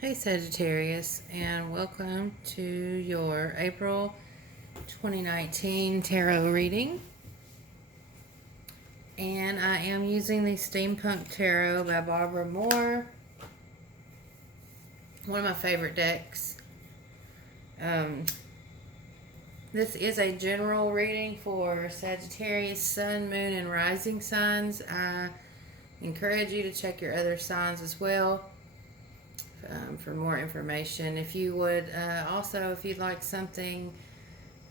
Hey Sagittarius, and welcome to your April 2019 tarot reading. And I am using the Steampunk Tarot by Barbara Moore, one of my favorite decks. This is a general reading for Sagittarius, Sun, Moon, and Rising signs. I encourage you to check your other signs as well. For more information. If you would also, if you'd like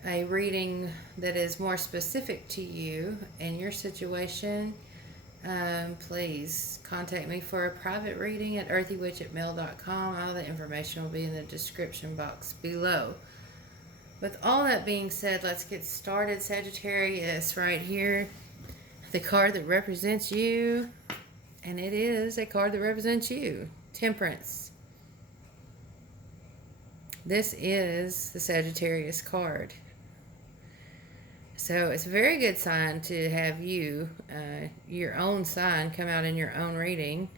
a reading that is more specific to you and your situation, please contact me for a private reading at earthywitch@mail.com. All the information will be in the description box below. With all that being said, let's get started. Sagittarius, right here, the card that represents you, and it is a card that represents you, Temperance. This is the Sagittarius card. So it's a very good sign to have your own sign, come out in your own reading,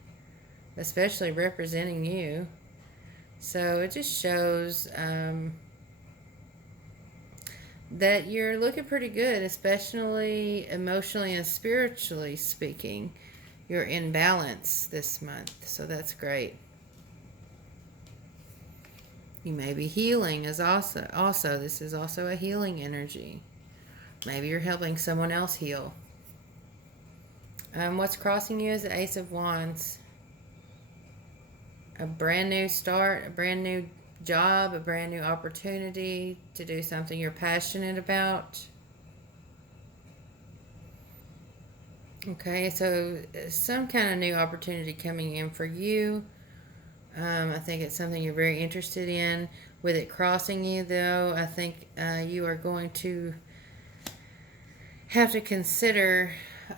especially representing you. So it just shows that you're looking pretty good, especially emotionally and spiritually speaking. You're in balance this month, so that's great. You may be healing as also this is also a healing energy. Maybe you're helping someone else heal. What's crossing you is the Ace of Wands. A brand new start, a brand new job, a brand new opportunity to do something you're passionate about. Okay, so some kind of new opportunity coming in for you. I think it's something you're very interested in. With it crossing you, though, I think you are going to have to consider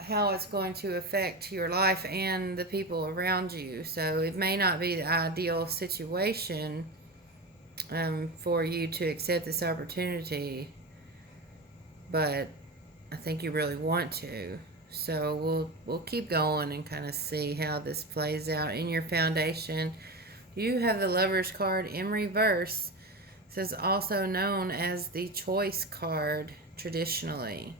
how it's going to affect your life and the people around you. So it may not be the ideal situation for you to accept this opportunity, but I think you really want to. So we'll keep going and kind of see how this plays out in your foundation. You have the Lover's card in reverse. This is also known as the Choice card traditionally.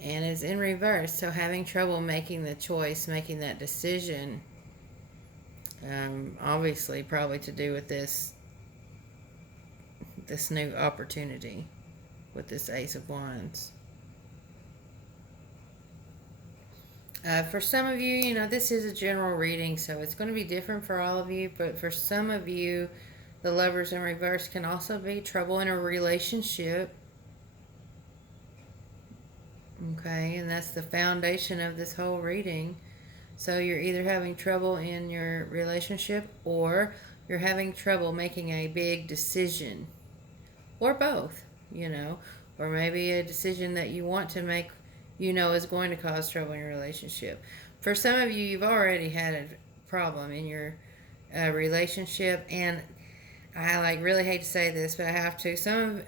And it's in reverse, so having trouble making the choice, making that decision. Obviously, probably to do with this new opportunity with this Ace of Wands. For some of you, this is a general reading, so it's going to be different for all of you. But for some of you, the Lovers in reverse can also be trouble in a relationship. Okay, and that's the foundation of this whole reading. So you're either having trouble in your relationship or you're having trouble making a big decision. Or both, Or maybe a decision that you want to make is going to cause trouble in your relationship. For some of you, you've already had a problem in your relationship, and I really hate to say this, but I have to. Some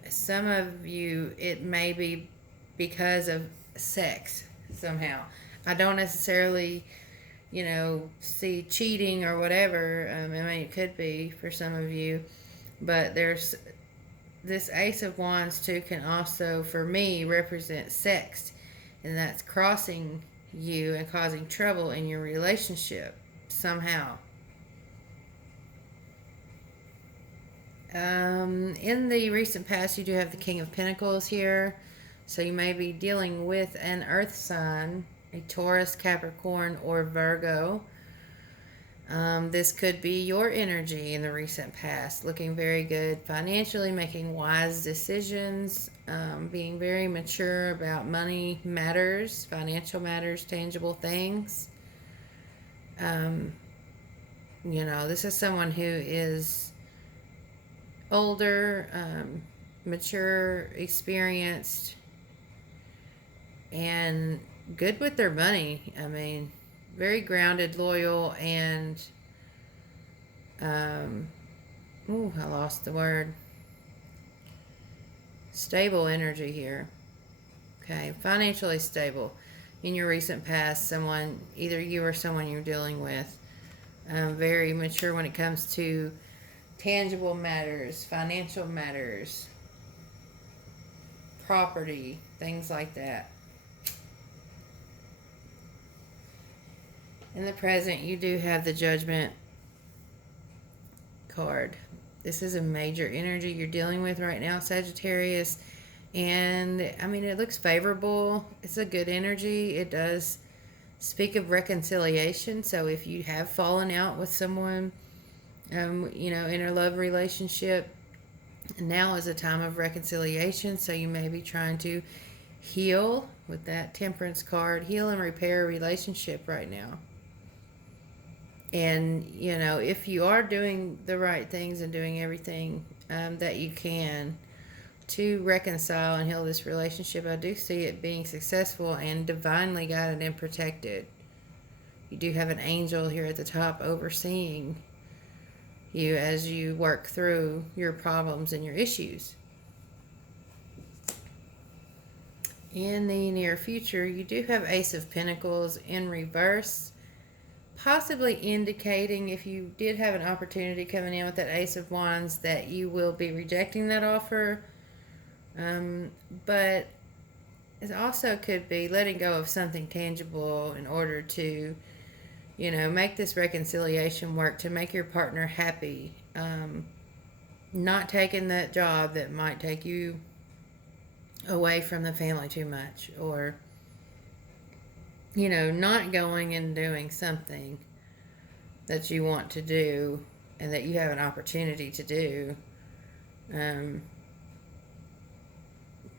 of you, it may be because of sex somehow. I don't necessarily, see cheating or whatever. I mean, it could be for some of you, but there's this Ace of Wands too can also, for me, represent sex, and that's crossing you and causing trouble in your relationship somehow. In the recent past, you do have the King of Pentacles here, so you may be dealing with an earth sign, a Taurus, Capricorn, or Virgo. This could be your energy in the recent past, looking very good financially, making wise decisions, being very mature about money matters, financial matters, tangible things. This is someone who is older, mature, experienced, and good with their money. I mean, very grounded, loyal, and I lost the word. Stable energy here. Okay, financially stable. In your recent past, someone, either you or someone you're dealing with, very mature when it comes to tangible matters, financial matters, property, things like that. In the present, you do have the Judgment card. This is a major energy you're dealing with right now, Sagittarius. And I mean, it looks favorable. It's a good energy. It does speak of reconciliation. So if you have fallen out with someone, in a love relationship, now is a time of reconciliation. So you may be trying to heal with that Temperance card, heal and repair a relationship right now. And, if you are doing the right things and doing everything that you can to reconcile and heal this relationship, I do see it being successful and divinely guided and protected. You do have an angel here at the top overseeing you as you work through your problems and your issues. In the near future, you do have Ace of Pentacles in reverse, possibly indicating, if you did have an opportunity coming in with that Ace of Wands, that you will be rejecting that offer. But it also could be letting go of something tangible in order to, make this reconciliation work, to make your partner happy. Not taking that job that might take you away from the family too much, or, not going and doing something that you want to do and that you have an opportunity to do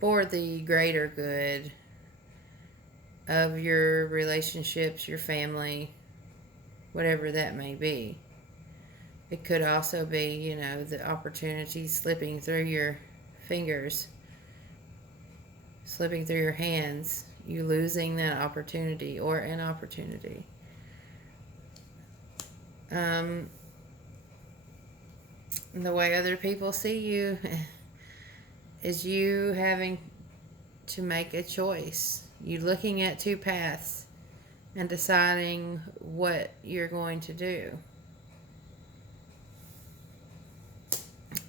for the greater good of your relationships, your family, whatever that may be. It could also be, the opportunity slipping through your fingers, slipping through your hands, you losing that opportunity or an opportunity. The way other people see you is you having to make a choice. You looking at two paths and deciding what you're going to do.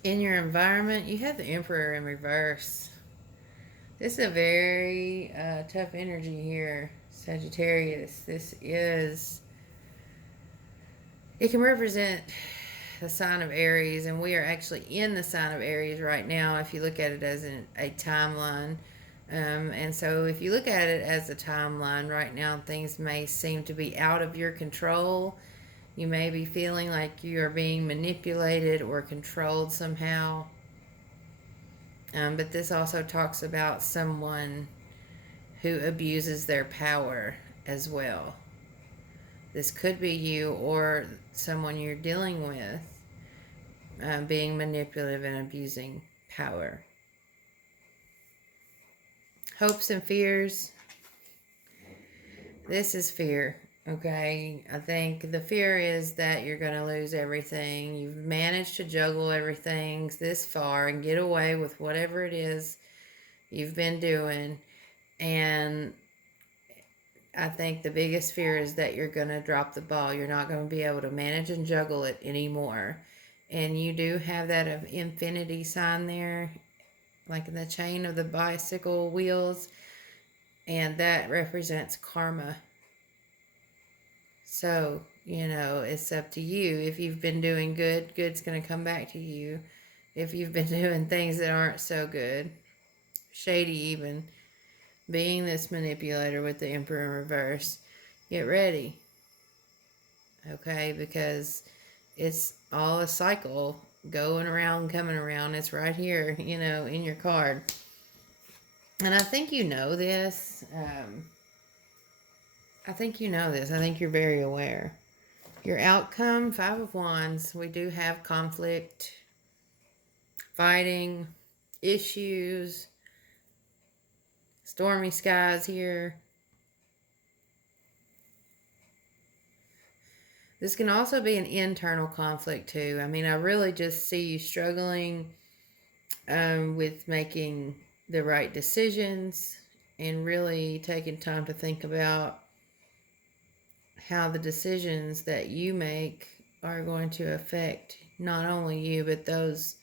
In your environment, you have the Emperor in reverse. This is a very tough energy here, Sagittarius. It can represent the sign of Aries, and we are actually in the sign of Aries right now if you look at it as a timeline. And so if you look at it as a timeline right now, things may seem to be out of your control. You may be feeling like you are being manipulated or controlled somehow. But this also talks about someone who abuses their power as well. This could be you or someone you're dealing with being manipulative and abusing power. Hopes and fears. This is fear, okay? I think the fear is that you're going to lose everything. You've managed to juggle everything this far and get away with whatever it is you've been doing. And I think the biggest fear is that you're going to drop the ball. You're not going to be able to manage and juggle it anymore. And you do have that of infinity sign there, like in the chain of the bicycle wheels. And that represents karma. So, it's up to you. If you've been doing good, good's going to come back to you. If you've been doing things that aren't so good, shady even, being this manipulator with the Emperor in reverse, get ready. Okay, because it's all a cycle going around, coming around. It's right here, in your card. And I think you know this. I think you're very aware. Your outcome, 5 of Wands. We do have conflict, fighting, issues, stormy skies here. This can also be an internal conflict too. I mean, I really just see you struggling with making the right decisions and really taking time to think about how the decisions that you make are going to affect not only you, but those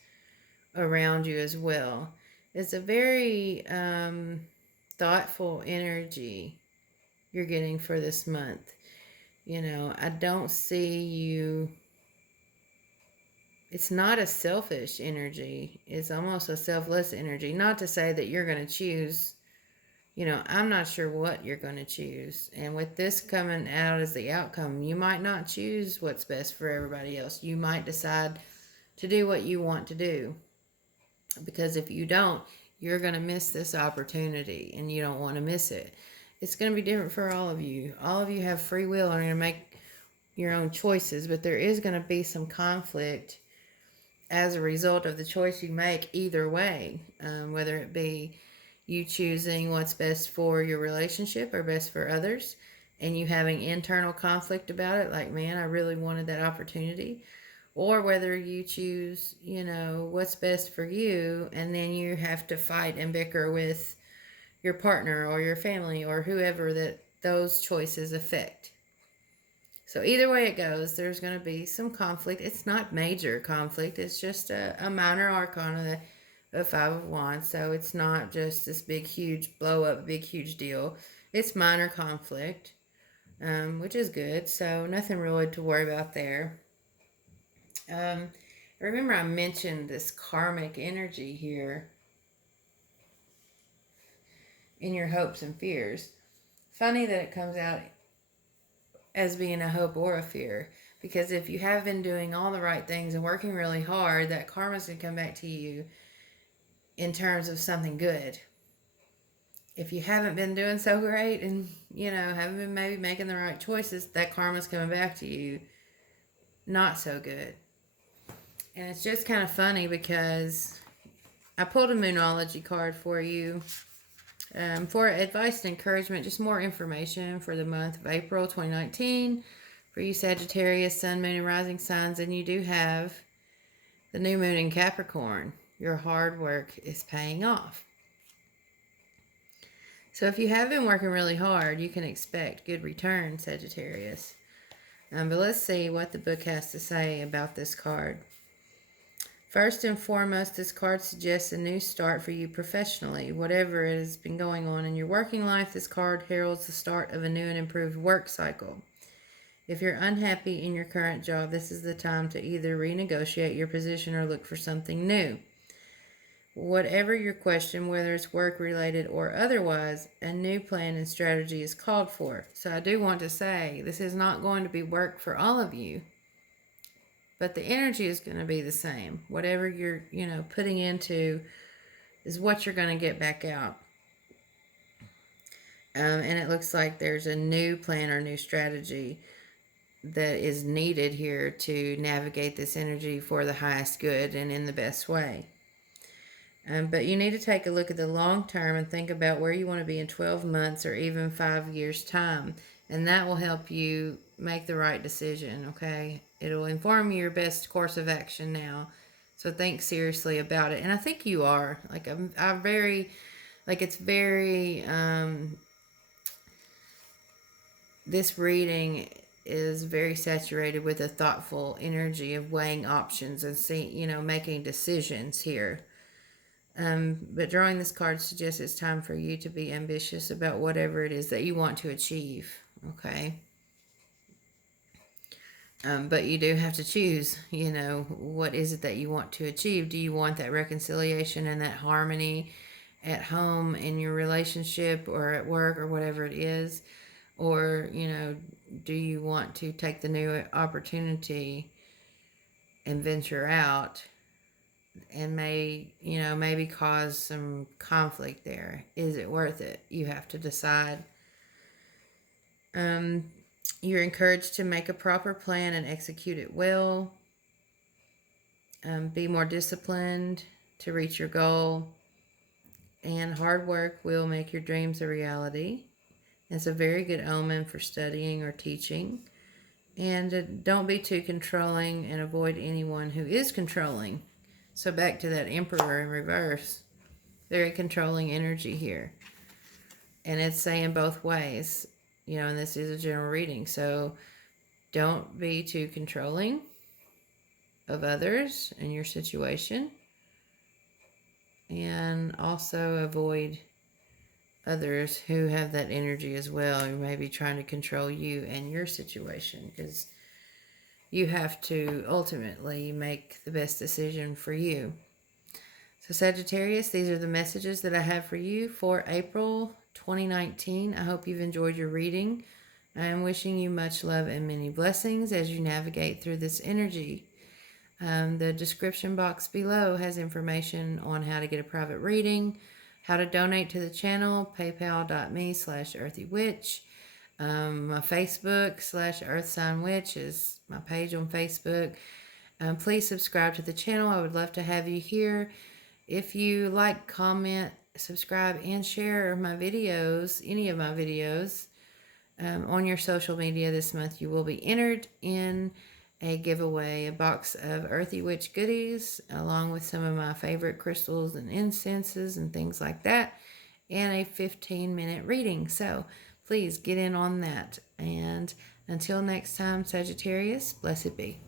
around you as well. It's a very thoughtful energy you're getting for this month. You know, I don't see you. It's not a selfish energy. It's almost a selfless energy. Not to say that you're going to choose, you know, I'm not sure what you're going to choose. And with this coming out as the outcome, you might not choose what's best for everybody else. You might decide to do what you want to do. Because if you don't, you're going to miss this opportunity and you don't want to miss it. It's going to be different for all of you. All of you have free will and are going to make your own choices, but there is going to be some conflict as a result of the choice you make either way, whether it be you choosing what's best for your relationship or best for others, and you having internal conflict about it, like, man, I really wanted that opportunity, or whether you choose, you know, what's best for you, and then you have to fight and bicker with your partner or your family or whoever that those choices affect. So either way it goes, there's going to be some conflict. It's not major conflict. It's just a minor arcana, the Five of Wands. So it's not just this big, huge blow up, big, huge deal. It's minor conflict, which is good. So nothing really to worry about there. Remember I mentioned this karmic energy here in your hopes and fears. Funny that it comes out as being a hope or a fear, because if you have been doing all the right things and working really hard, that karma's going to come back to you in terms of something good. If you haven't been doing so great and, you know, haven't been maybe making the right choices, that karma's coming back to you not so good. And it's just kind of funny because I pulled a Moonology card for you for advice and encouragement, just more information for the month of April 2019 for you Sagittarius, Sun, Moon, and Rising signs. And you do have the new moon in Capricorn. Your hard work is paying off. So if you have been working really hard, you can expect good return, Sagittarius. But let's see what the book has to say about this card. First and foremost, this card suggests a new start for you professionally. Whatever has been going on in your working life, this card heralds the start of a new and improved work cycle. If you're unhappy in your current job, this is the time to either renegotiate your position or look for something new. Whatever your question, whether it's work-related or otherwise, a new plan and strategy is called for. So I do want to say, this is not going to be work for all of you. But the energy is going to be the same. Whatever you're, you know, putting into is what you're going to get back out. And it looks like there's a new plan or new strategy that is needed here to navigate this energy for the highest good and in the best way. But you need to take a look at the long term and think about where you want to be in 12 months or even 5 years' time. And that will help you make the right decision, okay? It'll inform your best course of action now. So think seriously about it. And I think you are. Like, I'm very, like, it's very, this reading is very saturated with a thoughtful energy of weighing options and seeing, you know, making decisions here. But drawing this card suggests it's time for you to be ambitious about whatever it is that you want to achieve, okay? But you do have to choose, you know, what is it that you want to achieve? Do you want that reconciliation and that harmony at home, in your relationship, or at work, or whatever it is? Or, you know, do you want to take the new opportunity and venture out and maybe cause some conflict there? Is it worth it? You have to decide. You're encouraged to make a proper plan and execute it well. Be more disciplined to reach your goal. And hard work will make your dreams a reality. It's a very good omen for studying or teaching. And don't be too controlling and avoid anyone who is controlling. So back to that Emperor in reverse. Very controlling energy here. And it's saying both ways. You know, and this is a general reading. So don't be too controlling of others in your situation, and also avoid others who have that energy as well, who may be trying to control you and your situation, because you have to ultimately make the best decision for you. So Sagittarius, these are the messages that I have for you for April 2019. I hope you've enjoyed your reading. I am wishing you much love and many blessings as you navigate through this energy. The description box below has information on how to get a private reading, how to donate to the channel, paypal.me/Earthywitch. My Facebook /EarthSignWitch is my page on Facebook. Please subscribe to the channel. I would love to have you here. If you like, comment, subscribe, and share my videos, any of my videos, on your social media this month, you will be entered in a giveaway, a box of Earthywitch goodies, along with some of my favorite crystals and incenses and things like that, and a 15-minute reading. So please get in on that. And until next time, Sagittarius, blessed be.